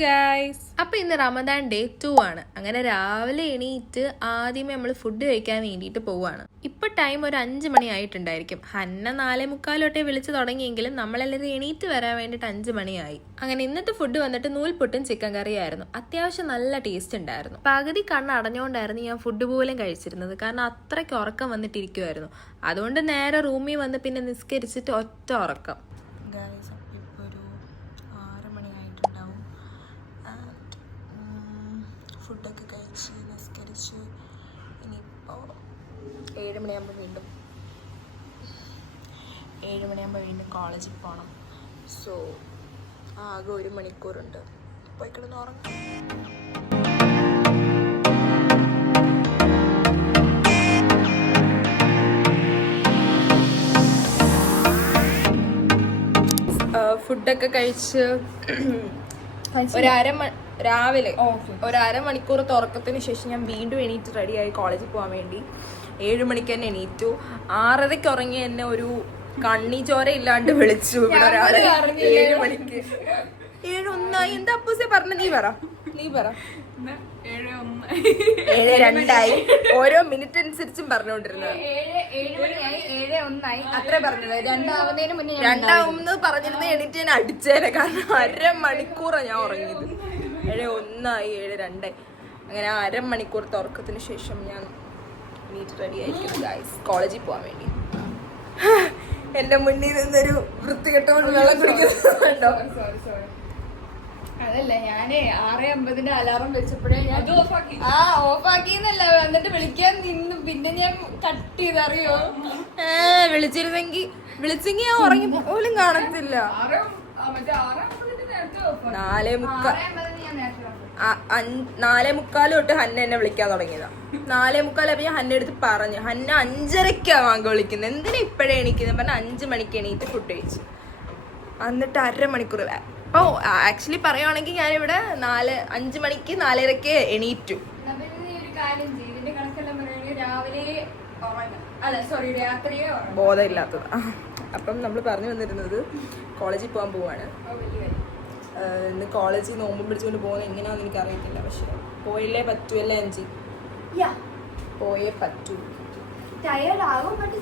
Guys, അപ്പോൾ ഇന്ന് Ramadan day 2 ആണ്. അങ്ങനെ രാവിലെ എണീറ്റ് ആദ്യമേ നമ്മൾ ഫുഡ് കഴിക്കാൻ വേണ്ടിയിട്ട് പോവുകയാണ്. ഇപ്പൊ ടൈം ഒരു 5 മണി ആയിട്ടുണ്ടായിരിക്കും. ഹന്ന 4:45 വിളിച്ചു തുടങ്ങിയെങ്കിലും നമ്മളെല്ലാവരും എണീറ്റ് വരാൻ വേണ്ടിയിട്ട് 5 മണിയായി. അങ്ങനെ ഇന്നത്തെ ഫുഡ് വന്നിട്ട് നൂൽപുട്ടും ചിക്കൻ കറിയായിരുന്നു. അത്യാവശ്യം നല്ല ടേസ്റ്റ് ഉണ്ടായിരുന്നു. പകുതി കണ്ണ് അടഞ്ഞുകൊണ്ടായിരുന്നു ഞാൻ ഫുഡ് പോലും കഴിച്ചിരുന്നത്. കാരണം അത്രയ്ക്ക് ഉറക്കം വന്നിട്ടിരിക്കുമായിരുന്നു. അതുകൊണ്ട് നേരെ റൂമിൽ വന്ന് പിന്നെ നിസ്കരിച്ചിട്ട് ഒറ്റ ഉറക്കം. ഫുഡൊക്കെ കഴിച്ച് നിസ്കരിച്ച് ഇനിയിപ്പോൾ 7 മണിയാകുമ്പോൾ വീണ്ടും കോളേജിൽ പോകണം. സോ ആകെ 1 മണിക്കൂറുണ്ട്. പോയി കിടന്ന് ഉറങ്ങാം. ഫുഡൊക്കെ കഴിച്ച് രാവിലെ ഒരു അരമണിക്കൂർ തുറക്കത്തിന് ശേഷം ഞാൻ വീണ്ടും എണീറ്റ് റെഡിയായി കോളേജിൽ പോകാൻ വേണ്ടി. 7 മണിക്ക് തന്നെ എണീറ്റു. 6:30 ഉറങ്ങി എന്നെ ഒരു കണ്ണി ചോര ഇല്ലാണ്ട് വിളിച്ചു ഇവിടെ ഒരാള്. 7 മണിക്ക് 7:01 എന്താ അപ്പൂസെ പറഞ്ഞ? നീ പറ 7:02 ഓരോ മിനിറ്റ് അനുസരിച്ചും പറഞ്ഞോണ്ടിരുന്നത്. 7:01 അത്ര പറഞ്ഞത്. 2 പറഞ്ഞിരുന്ന എണീറ്റ് ഞാൻ അടിച്ചേനെ. കാരണം 1/2 മണിക്കൂറാണ് ഞാൻ ഉറങ്ങിയത്. 7:01 7:02 അങ്ങനെ 1/2 മണിക്കൂർ തുറക്കത്തിന് ശേഷം ഞാൻ എണീറ്റ് റെഡി ആയിരിക്കുന്നു ഗൈസ്, കോളേജിൽ പോകാൻ വേണ്ടി. എന്റെ മുന്നിൽ നിന്നൊരു വൃത്തികെട്ടവൾ വെള്ളം കുടിക്കുന്നുണ്ടോ? അതല്ല, ഞാനേ 6:50 അലാറം വെച്ചപ്പോഴേ ഞാൻ ഓഫാക്കിന്നല്ല, എന്നിട്ട് വിളിക്കാൻ നിന്നു. പിന്നെ ഞാൻ കട്ട് ചെയ്തറിയോ. വിളിച്ചെങ്കിൽ ഞാൻ ഉറങ്ങി പോലും കാണത്തില്ല. 4:45 തൊട്ട് ഹന്ന എന്നെ വിളിക്കാൻ തുടങ്ങിയതാ. 4:45 ഞാൻ ഹന്ന എടുത്ത് പറഞ്ഞു. ഹന്ന 5:30 വാങ്ങ വിളിക്കുന്നത്. എന്തിനാ ഇപ്പഴേ എണീക്കുന്നത് പറഞ്ഞാൽ 5 മണിക്ക് എണീറ്റ് ഫുഡ് കഴിച്ചു. എന്നിട്ട് 1/2 മണിക്കൂർ. അപ്പോൾ ആക്ച്വലി പറയുവാണെങ്കിൽ ഞാനിവിടെ 5 മണിക്ക് 4:30 എണീറ്റു. ബോധമില്ലാത്തത്. അപ്പം നമ്മൾ പറഞ്ഞു വന്നിരുന്നത് കോളേജിൽ പോകാൻ പോവാണ്. ഇന്ന് കോളേജിൽ നോമ്പും പിടിച്ചുകൊണ്ട് പോകുന്നത് എങ്ങനെയാണെന്ന് എനിക്കറിയത്തില്ല. പക്ഷെ പോയില്ലേ പറ്റൂല്ലേ അഞ്ചി? പോയേ പറ്റൂ. ടയേർഡ് ആകും ബട്ട്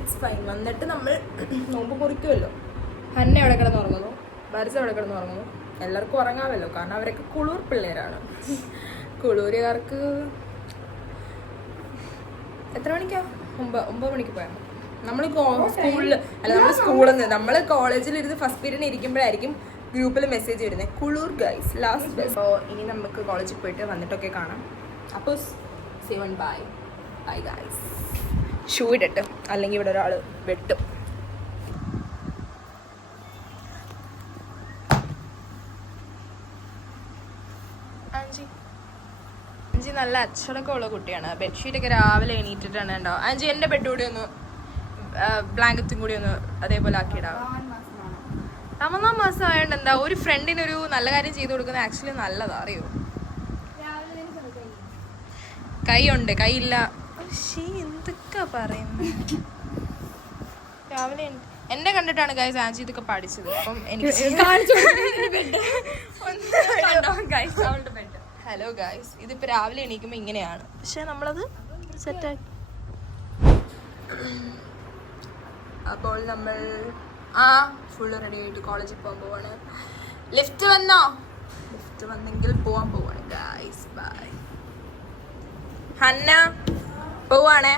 ഇറ്റ്സ് ഫൈൻ. വന്നിട്ട് നമ്മൾ നോമ്പ് മുറിക്കുമല്ലോ. ഹന്ന എവിടെ കിടന്ന് ഉറങ്ങുന്നു, ബർസ എവിടെ കിടന്ന് ഉറങ്ങുന്നു. എല്ലാവർക്കും ഉറങ്ങാമല്ലോ, കാരണം അവരൊക്കെ കുളൂർ പിള്ളേരാണ്. കുളൂരുകാർക്ക് എത്ര മണിക്കാ? 9 മണിക്ക് പോയാൽ നമ്മൾ സ്കൂളിൽ നിന്ന് നമ്മൾ കോളേജിലിരുന്ന് ഫസ്റ്റ് പീരീഡിന് ഇരിക്കുമ്പോഴായിരിക്കും ഗ്രൂപ്പിൽ മെസ്സേജ് ഇടുന്നത്, കുളൂർ ഗൈസ് ലാസ്റ്റ് ബസ്. അപ്പോൾ ഇനി നമുക്ക് കോളേജിൽ പോയിട്ട് വന്നിട്ടൊക്കെ കാണാം. അപ്പോൾ ബൈ ഗൈസ്. ഷൂ ഇടട്ടെ, അല്ലെങ്കിൽ ഇവിടെ ഒരാൾ വെട്ടും. അഞ്ചി നല്ല അച്ചടക്കം ഉള്ള കുട്ടിയാണ്. ബെഡ്ഷീറ്റൊക്കെ രാവിലെ എണീറ്റിട്ടാണ് ഉണ്ടാവും. അഞ്ചി എൻ്റെ ബെഡ് കൂടി ഒന്ന് ബ്ലാങ്കറ്റും കൂടി ഒന്ന് അതേപോലെ ആക്കിയിടാവും. റമദാൻ മാസം ആയതുകൊണ്ട് എന്താ, ഒരു ഫ്രണ്ടിനൊരു നല്ല കാര്യം ചെയ്തു കൊടുക്കുന്നത് ആക്ച്വലി നല്ലതാ, അറിയോ? കൈയുണ്ട്, കൈയില്ല. എന്തൊക്കെ പറയുന്നത്. രാവിലെ എന്നെ കണ്ടിട്ടാണ് ഗൈസ് ആൻജി ഇതൊക്കെ പഠിച്ചത്. അപ്പം എനിക്ക് ഹലോ ഗൈസ്, ഇതിപ്പോ രാവിലെ എണീക്കുമ്പോ ഇങ്ങനെയാണ്. പക്ഷെ നമ്മളത് സെറ്റാക്കി. അപ്പോൾ നമ്മൾ ഫുള്ള് റെഡി ആയിട്ട് കോളേജിൽ പോകാൻ പോവാണ്. ലിഫ്റ്റ് വന്നെങ്കിൽ പോവാൻ പോവാണ് ഗൈസ്. ബൈ. ഹന്ന പോവാണേ.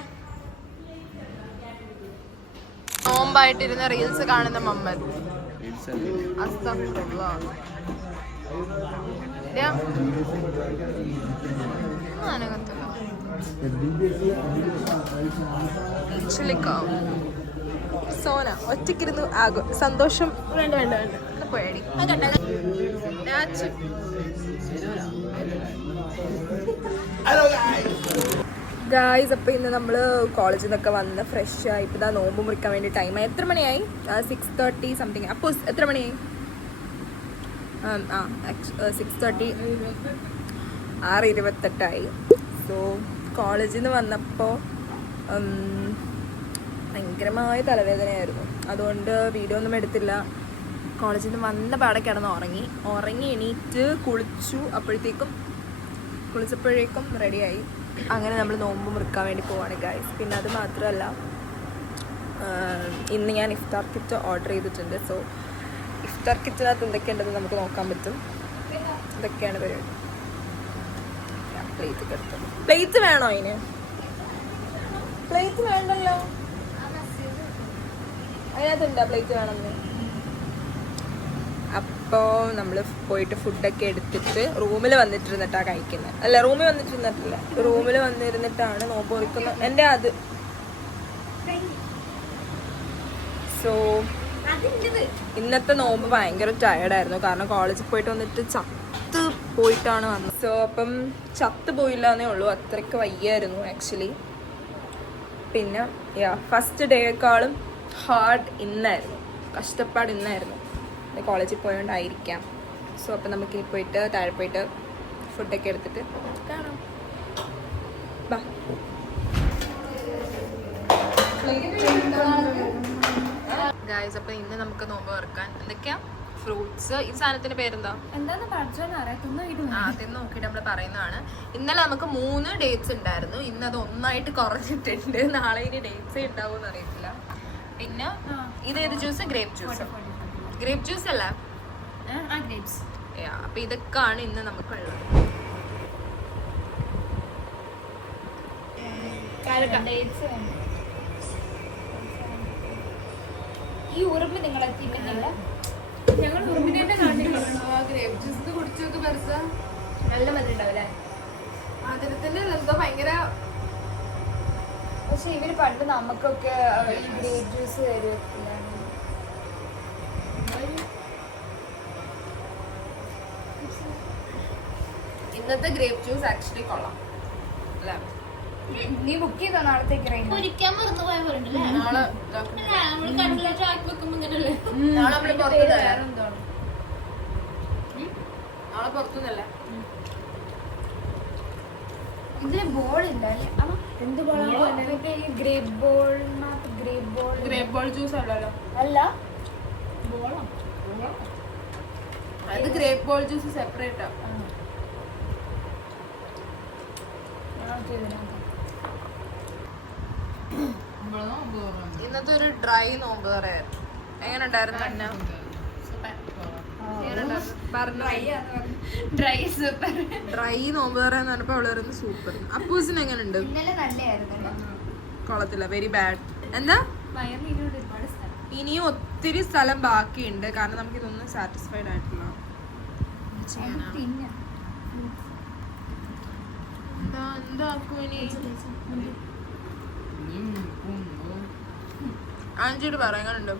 നോമ്പായിട്ടിരുന്ന റീൽസ് കാണുന്ന മമ്മദ്. സോന ഒറ്റക്കിരുന്നു ആകും സന്തോഷം. വേണ്ട പോയടി. ഗായ്സ്, അപ്പോൾ ഇന്ന് നമ്മൾ കോളേജിൽ നിന്നൊക്കെ വന്ന് ഫ്രഷ് ആയി. ഇപ്പോൾ ഇതാ നോമ്പ് മുറിക്കാൻ വേണ്ടി ടൈമായി. എത്ര മണിയായി? 6:30 സംതിങ്. അപ്പോൾ എത്ര മണിയായി? 6:30 6:28. സോ കോളേജിൽ നിന്ന് വന്നപ്പോൾ ഭയങ്കരമായ തലവേദനയായിരുന്നു. അതുകൊണ്ട് വീഡിയോ ഒന്നും എടുത്തില്ല. കോളേജിൽ നിന്ന് വന്ന പാടെ കിടന്ന് ഉറങ്ങി എണീറ്റ് കുളിച്ചപ്പോഴേക്കും റെഡിയായി. അങ്ങനെ നമ്മൾ നോമ്പ് മുറിക്കാൻ വേണ്ടി പോവാണ് ഗൈസ്. പിന്നെ അത് മാത്രമല്ല, ഇന്ന് ഞാൻ ഇഫ്താർ കിറ്റ് ഓർഡർ ചെയ്തിട്ടുണ്ട്. സോ ഇഫ്താർ കിറ്റിനകത്ത് എന്തൊക്കെയുണ്ടെന്ന് നമുക്ക് നോക്കാൻ പറ്റും. ഇതൊക്കെയാണ് പരിപാടി. പ്ലേറ്റ് വേണോ അതിന്? പ്ലേറ്റ് വേണ്ടല്ലോ, അതിനകത്തുണ്ടോ പ്ലേറ്റ് വേണമെന്ന്? അപ്പോൾ നമ്മൾ പോയിട്ട് ഫുഡൊക്കെ എടുത്തിട്ട് റൂമിൽ വന്നിട്ടിരുന്നിട്ടാണ് കഴിക്കുന്നത്. അല്ല, റൂമിൽ വന്നിട്ടിരുന്നിട്ടില്ല, റൂമിൽ വന്നിരുന്നിട്ടാണ് നോമ്പ് മുറിക്കുന്നത്. എൻ്റെ അത് സോ ഇന്നത്തെ നോമ്പ് ഭയങ്കര ടയർഡായിരുന്നു. കാരണം കോളേജിൽ പോയിട്ട് വന്നിട്ട് ചത്ത് പോയിട്ടാണ് വന്നത്. സോ അപ്പം ചത്ത് പോയില്ല എന്നേ ഉള്ളൂ, അത്രയ്ക്ക് വയ്യായിരുന്നു ആക്ച്വലി. പിന്നെ ഫസ്റ്റ് ഡേയേക്കാളും ഹാർഡ് ഇന്നായിരുന്നു, കഷ്ടപ്പാട് ഇന്നായിരുന്നു. കോളേജിൽ പോയോണ്ടായിരിക്കാം. സോ അപ്പം നമുക്കിനി പോയിട്ട് താഴെ പോയിട്ട് ഫുഡൊക്കെ എടുത്തിട്ട് കാണാം. ബാ. ഗായ്സ്, അപ്പം ഇന്ന് നമുക്ക് നോമ്പ് തുറക്കാൻ എന്തൊക്കെയാ ഫ്രൂട്ട്സ്. ഈ സാധനത്തിന്റെ പേരെന്താ? ആദ്യം നോക്കിയിട്ട് നമ്മൾ പറയുന്നതാണ്. ഇന്നലെ നമുക്ക് 3 ഡേറ്റ്സ് ഉണ്ടായിരുന്നു, ഇന്ന് അത് 1 കുറഞ്ഞിട്ടുണ്ട്. നാളെ ഇനി ഡേറ്റ്സേ ഉണ്ടാവുമെന്ന് അറിയത്തില്ല. പിന്നെ ഇതേത് juice? Grape juice. Grape juice അല്ല, അപ്പൊ ഇതൊക്കെയാണ് ഇന്ന് നമുക്കുള്ളത്. ഈ ഉറുമ്പ് നിങ്ങളെ തിന്നുന്നില്ല? ഞങ്ങൾ ഉറുമ്പിനെ ഗ്രേപ്പ് ജ്യൂസ് കുടിച്ചൊക്കെ പരസ നല്ല മധുരം ഉണ്ടാവില്ലേ? മധുരത്തിന്റെ എന്തോ ഭയങ്കര. പക്ഷെ ഇവര് പണ്ട് നമുക്കൊക്കെ ഈ ഗ്രേപ്പ് ജ്യൂസ് തരുമല്ല. ഇന്നത്തെ ഗ്രേപ്പ് ജ്യൂസ് ആക്ച്വലി കൊള്ളാം അല്ലേ? നീ ബുക്ക് ചെയ്തോ നാളത്തേക്ക്? നാളെ പുറത്തുനിന്നല്ലേ? ഇതിന് ബോൾ ഇല്ല. എന്ത് ബോളാണ്? Grape ball. Grape ball juice അല്ലല്ലോ. അല്ല, അത് ഗ്രേപ്പ് ബോൾ ജ്യൂസ് സെപ്പറേറ്റാ. ഇന്നത്തെ ഒരു ഡ്രൈ നോമ്പ് പറയായിരുന്നു. എങ്ങനെ ഉണ്ടായിരുന്നു? ഡ്രൈ നോമ്പ് പറയാന്ന് പറഞ്ഞപ്പോ അവള് പറയുന്നത് സൂപ്പർ. അപ്പൂസിന് എങ്ങനെയുണ്ട്? കൊള്ളത്തില്ല, വെരി ബാഡ്. എന്താ? ഇനിയും ഒത്തിരി സ്ഥലം ബാക്കിയുണ്ട്, കാരണം നമുക്ക് ഇതൊന്നും സാറ്റിസ്ഫൈഡ് ആയിട്ടില്ല. ആൻജിയോട് പറ എങ്ങനെയുണ്ട്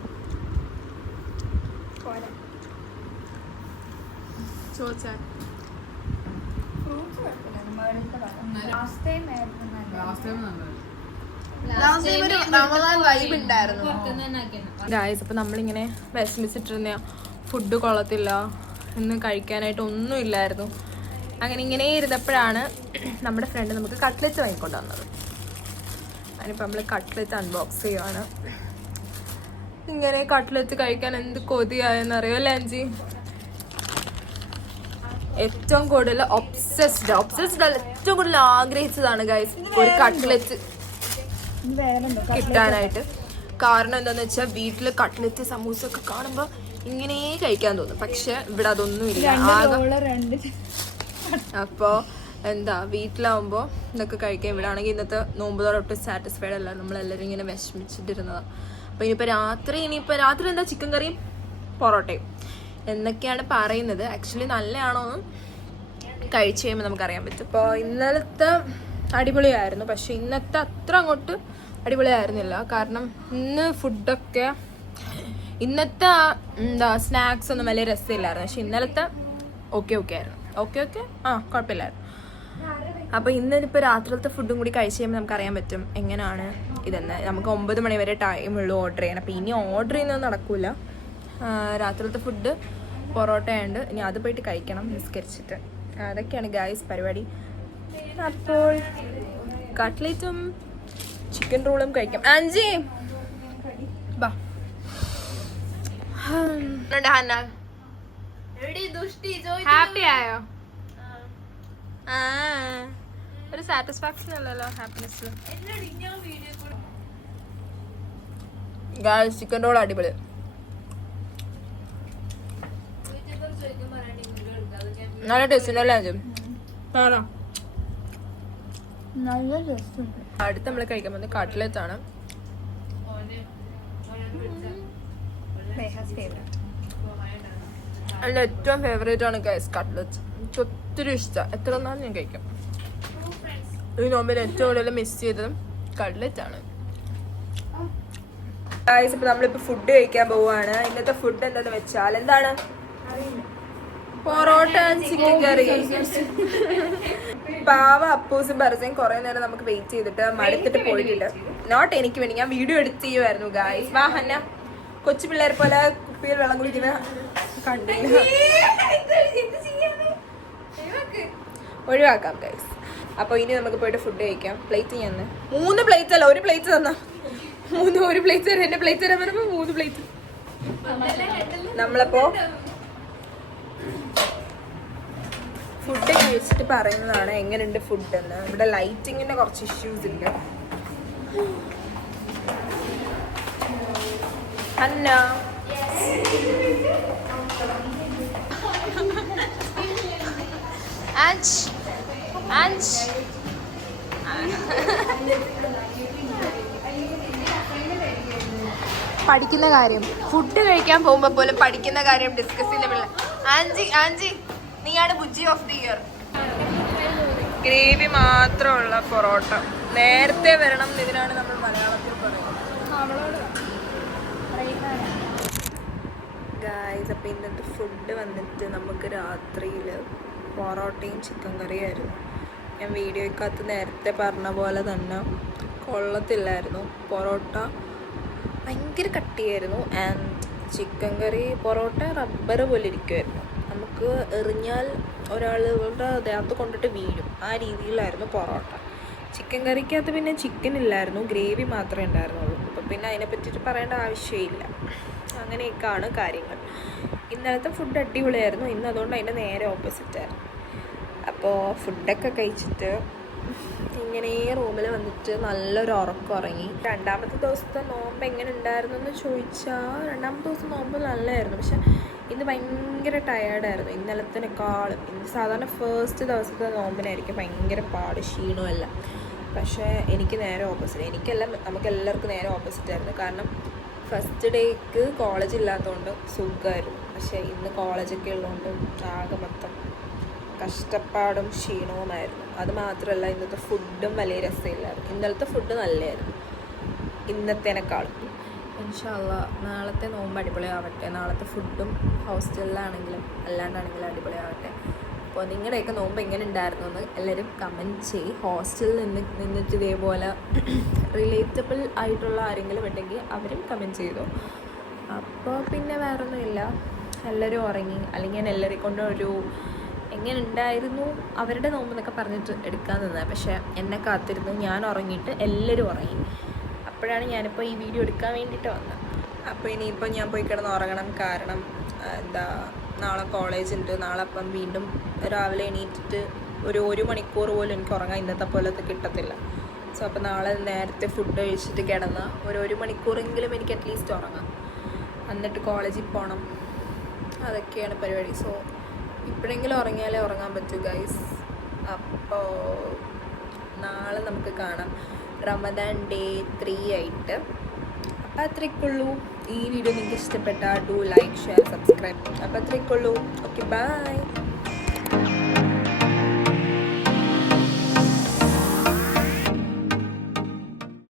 ചോദിച്ചാൽ. ഗായ്സ്, അപ്പൊ നമ്മളിങ്ങനെ വിഷമിച്ചിട്ടിരുന്ന ഫുഡ് കൊള്ളത്തില്ല, ഇന്ന് കഴിക്കാനായിട്ട് ഒന്നും ഇല്ലായിരുന്നു. അങ്ങനെ ഇങ്ങനെ ഇരുന്നപ്പോഴാണ് നമ്മുടെ ഫ്രണ്ട് നമുക്ക് കട്ട്ലറ്റ് വാങ്ങിക്കൊണ്ട് വന്നത്. അതിനിപ്പോൾ നമ്മൾ കട്ട്ലറ്റ് അൺബോക്സ് ചെയ്യുവാണ്. ഇങ്ങനെ കട്ട്ലറ്റ് കഴിക്കാൻ എന്ത് കൊതിയായെന്നറിയോ അല്ലേ അഞ്ചി? ഏറ്റവും കൂടുതൽ ഒബ്സസ്ഡ് അല്ല, ഏറ്റവും കൂടുതൽ ആഗ്രഹിച്ചതാണ് ഗൈസ് ഒരു കട്ട്ലറ്റ് കിട്ടാനായിട്ട്. കാരണം എന്താന്ന് വെച്ചാൽ വീട്ടിൽ കട്ട്ലറ്റ് സമൂസ ഒക്കെ കാണുമ്പോൾ ഇങ്ങനെ കഴിക്കാൻ തോന്നും, പക്ഷെ ഇവിടെ അതൊന്നും ഇല്ല. അപ്പോൾ എന്താ, വീട്ടിലാവുമ്പോൾ ഇതൊക്കെ കഴിക്കാൻ. ഇവിടെ ആണെങ്കിൽ ഇന്നത്തെ നോമ്പ് ഒട്ടും സാറ്റിസ്ഫൈഡ് അല്ല, നമ്മളെല്ലാവരും ഇങ്ങനെ വിഷമിച്ചിട്ടിരുന്നതാണ്. അപ്പോൾ ഇനിയിപ്പോൾ രാത്രി എന്താ ചിക്കൻ കറിയും പൊറോട്ടയും എന്നൊക്കെയാണ് പറയുന്നത്. ആക്ച്വലി നല്ലതാണോന്നും കഴിച്ച് കഴിയുമ്പോൾ നമുക്കറിയാൻ പറ്റും. ഇപ്പോൾ ഇന്നലത്തെ അടിപൊളിയായിരുന്നു, പക്ഷെ ഇന്നത്തെ അത്ര അങ്ങോട്ട് അടിപൊളിയായിരുന്നില്ല. കാരണം ഫുഡൊക്കെ ഇന്നത്തെ സ്നാക്സ് ഒന്നും വലിയ രസമില്ലായിരുന്നു, പക്ഷെ ഇന്നലത്തെ ഓക്കെ ആയിരുന്നു. ഓക്കെ കുഴപ്പമില്ലായിരുന്നു. അപ്പോൾ ഇന്നിപ്പോൾ രാത്രിയിലത്തെ ഫുഡും കൂടി കഴിച്ച് കഴിയുമ്പോൾ നമുക്കറിയാൻ പറ്റും എങ്ങനെയാണ് ഇതെന്ന്. നമുക്ക് 9 മണി വരെ ടൈമുള്ളൂ ഓർഡർ ചെയ്യാൻ. അപ്പോൾ ഇനി ഓർഡർ ചെയ്യുന്നത് നടക്കില്ല. രാത്രിയിലത്തെ ഫുഡ് പൊറോട്ട ഉണ്ട്, ഇനി അത് പോയിട്ട് കഴിക്കണം നിസ്കരിച്ചിട്ട്. അതൊക്കെയാണ് ഗായ്സ് പരിപാടി. അപ്പോൾ കട്ട്ലേറ്റും ചിക്കൻ റോളും കഴിക്കാം. ആൻജി ബാ. ഹന്ന ഹാപ്പി ആയോ? ഒരു സാറ്റിസ്ഫാക്ഷൻ അല്ലല്ലോ ഹാപ്പിനെസ്. ചിക്കൻ റോൾ അടിപൊളി. നല്ല ടേസ്റ്റ് ഉണ്ടല്ലേ? നല്ല രസമുണ്ട്. അടുത്ത് നമ്മൾ കഴിക്കാൻ പോകുന്നത് കട്ട്ലറ്റ് ആണ്. എൻ്റെ ഏറ്റവും ഫേവറേറ്റ് ആണ് ഗൈസ് കട്ട്ലറ്റ്. എനിക്ക് ഒത്തിരി ഇഷ്ടമാണ്. എത്ര നാളും ഞാൻ കഴിക്കും. ഈ നോമ്പിൽ ഏറ്റവും കൂടുതൽ മിസ് ചെയ്തതും കട്ട്ലറ്റ് ആണ്. ഗൈസ് ഇപ്പൊ നമ്മളിപ്പോ ഫുഡ് കഴിക്കാൻ പോവാണ്. ഇന്നത്തെ ഫുഡ് എന്താന്ന് വെച്ചാൽ എന്താണ്? പൊറോട്ട ചിക്കൻ കറി. പാവ അപ്പൂസും ബർസയും കുറെ നേരം നമുക്ക് വെയിറ്റ് ചെയ്തിട്ട് മടുത്തിട്ട് പോയിട്ടുണ്ട്. നോട്ട് എനിക്ക് വേണ്ടി, ഞാൻ വീഡിയോ എഡിറ്റ് ചെയ്യുമായിരുന്നു ഗൈസ്. വാ ഹന്ന, കൊച്ചു പിള്ളേരെ പോലെ കുപ്പിയിൽ വെള്ളം കുടിക്കുന്ന കണ്ടില്ല. ഒഴിവാക്കാം ഗൈസ്. അപ്പൊ ഇനി നമുക്ക് പോയിട്ട് ഫുഡ് കഴിക്കാം. പ്ലേറ്റ് ഞാൻ 3 പ്ലേറ്റ് അല്ല, 1 പ്ലേറ്റ് തന്നാ. 1 പ്ലേറ്റ് തരാം. എന്റെ പ്ലേറ്റ് തരാൻ പറയുമ്പോ 3 പ്ലേറ്റ്. നമ്മളപ്പോ ഫുഡ് കഴിച്ചിട്ട് പറയുന്നതാണ് എങ്ങനെയുണ്ട് ഫുഡ് എന്ന്. ഇവിടെ ലൈറ്റിങ്ങിന്റെ കുറച്ച് ഇഷ്യൂസ് ഉണ്ട്. ഹന്ന പഠിക്കുന്ന കാര്യം, ഫുഡ് കഴിക്കാൻ പോകുമ്പോ പോലും പഠിക്കുന്ന കാര്യം ഡിസ്കസ് ചെയ്യുന്ന ആൻജി നീയാണ് Bujji of the year. Gravy മാത്രമുള്ള പൊറോട്ട നേരത്തെ വരണം. ഇതിനാണ് നമ്മൾ മലയാളത്തിൽ പറയുന്നത്. ഗായ്സ് അപ്പം ഇന്നത്തെ ഫുഡ് വന്നിട്ട് നമുക്ക് രാത്രിയിൽ പൊറോട്ടയും ചിക്കൻ കറിയായിരുന്നു. ഞാൻ വീഡിയോയ്ക്കകത്ത് നേരത്തെ പറഞ്ഞ പോലെ തന്നെ കൊള്ളത്തില്ലായിരുന്നു. പൊറോട്ട ഭയങ്കര കട്ടിയായിരുന്നു. And chicken curry parotta rubber പോലെ ഇരിക്കുമായിരുന്നു. നമുക്ക് എറിഞ്ഞാൽ ഒരാളുടെ ദേഹത്ത് കൊണ്ടിട്ട് വീഴും, ആ രീതിയിലായിരുന്നു പൊറോട്ട. ചിക്കൻ കറിക്കകത്ത് പിന്നെ ചിക്കൻ ഇല്ലായിരുന്നു, ഗ്രേവി മാത്രമേ ഉണ്ടായിരുന്നുള്ളൂ. അപ്പം പിന്നെ അതിനെ പറ്റിയിട്ട് പറയേണ്ട ആവശ്യമില്ല. അങ്ങനെയൊക്കെയാണ് കാര്യങ്ങൾ. ഇന്നലത്തെ ഫുഡ് അടിപൊളിയായിരുന്നു. ഇന്ന് അതുകൊണ്ട് അതിൻ്റെ നേരെ ഓപ്പോസിറ്റായിരുന്നു. അപ്പോൾ ഫുഡൊക്കെ കഴിച്ചിട്ട് ഇങ്ങനെ റൂമിൽ വന്നിട്ട് നല്ലൊരു ഉറക്കം ഉറങ്ങി. രണ്ടാമത്തെ ദിവസത്തെ നോമ്പ് എങ്ങനെ ഉണ്ടായിരുന്നു എന്ന് ചോദിച്ചാൽ രണ്ടാമത്തെ ദിവസം നോമ്പ് നല്ലതായിരുന്നു. പക്ഷെ ഇന്ന് ഭയങ്കര ടയേർഡായിരുന്നു ഇന്നലത്തിനേക്കാളും. ഇന്ന് സാധാരണ ഫസ്റ്റ് ദിവസത്തെ നോമ്പിനായിരിക്കും ഭയങ്കര പാട്, ക്ഷീണമല്ല. പക്ഷേ എനിക്ക് നേരെ ഓപ്പോസിറ്റ്, നമുക്ക് എല്ലാവർക്കും നേരെ ഓപ്പോസിറ്റായിരുന്നു. കാരണം ഫസ്റ്റ് ഡേക്ക് കോളേജ് ഇല്ലാത്തതുകൊണ്ട് സുഖമായിരുന്നു. പക്ഷേ ഇന്ന് കോളേജൊക്കെ ഉള്ളതുകൊണ്ട് ആകെ മൊത്തം കഷ്ടപ്പാടും ക്ഷീണവുമായിരുന്നു. അത് മാത്രമല്ല ഇന്നത്തെ ഫുഡും വലിയ രസമില്ലായിരുന്നു. ഇന്നലത്തെ ഫുഡ് നല്ലതായിരുന്നു ഇന്നത്തേനേക്കാളും. ഇൻഷാ അല്ലാഹ് നാളത്തെ നോമ്പ് അടിപൊളിയാവട്ടെ. നാളത്തെ ഫുഡും ഹോസ്റ്റലിലാണെങ്കിലും അല്ലാണ്ടാണെങ്കിലും അടിപൊളിയാവട്ടെ. അപ്പോൾ നിങ്ങളുടെയൊക്കെ നോമ്പ് എങ്ങനെ ഉണ്ടായിരുന്നു എന്ന് എല്ലാവരും കമൻറ്റ് ചെയ്യും. ഹോസ്റ്റലിൽ നിന്നിട്ട് ഇതേപോലെ റിലേറ്റബിൾ ആയിട്ടുള്ള ആരെങ്കിലും ഉണ്ടെങ്കിൽ അവരും കമൻറ്റ് ചെയ്തു. അപ്പോൾ പിന്നെ വേറൊന്നുമില്ല, എല്ലാവരും ഉറങ്ങി. അല്ലെങ്കിൽ ഞാൻ എല്ലാവരെയും കൊണ്ട് എങ്ങനെ ഉണ്ടായിരുന്നു അവരുടെ നോമ്പ് എന്നൊക്കെ പറഞ്ഞിട്ട് എടുക്കാൻ നിന്നത്. പക്ഷേ എന്നെ കാത്തിരുന്നു, ഞാൻ ഉറങ്ങിയിട്ട് എല്ലാവരും ഉറങ്ങി. അപ്പോഴാണ് ഞാനിപ്പോൾ ഈ വീഡിയോ എടുക്കാൻ വേണ്ടിയിട്ട് വന്നത്. അപ്പോൾ ഇനിയിപ്പോൾ ഞാൻ പോയി കിടന്ന് ഉറങ്ങണം. കാരണം നാളെ കോളേജുണ്ട്. നാളെ അപ്പം വീണ്ടും രാവിലെ എണീറ്റിട്ട് ഒരു മണിക്കൂർ പോലും എനിക്ക് ഉറങ്ങാൻ ഇന്നത്തെ പോലത്തെ കിട്ടത്തില്ല. സോ അപ്പോൾ നാളെ നേരത്തെ ഫുഡ് കഴിച്ചിട്ട് കിടന്ന് ഒരു മണിക്കൂറെങ്കിലും എനിക്ക് അറ്റ്ലീസ്റ്റ് ഉറങ്ങാം. എന്നിട്ട് കോളേജിൽ പോകണം. അതൊക്കെയാണ് പരിപാടി. സോ ഇപ്പോഴെങ്കിലും ഉറങ്ങിയാലേ ഉറങ്ങാൻ പറ്റൂ ഗൈസ്. അപ്പോൾ നാളെ നമുക്ക് കാണാം റമദാൻ ഡേ 3 ആയിട്ട്. അപ്പോൾ അത്രയ്ക്കുള്ളൂ. ഈ വീഡിയോ നിങ്ങൾക്ക് ഇഷ്ടപ്പെട്ടാൽ ഡു ലൈക്ക്, ഷെയർ, സബ്സ്ക്രൈബ്. അപ്പോൾ അത്രയ്ക്കുള്ളൂ. Okay, by.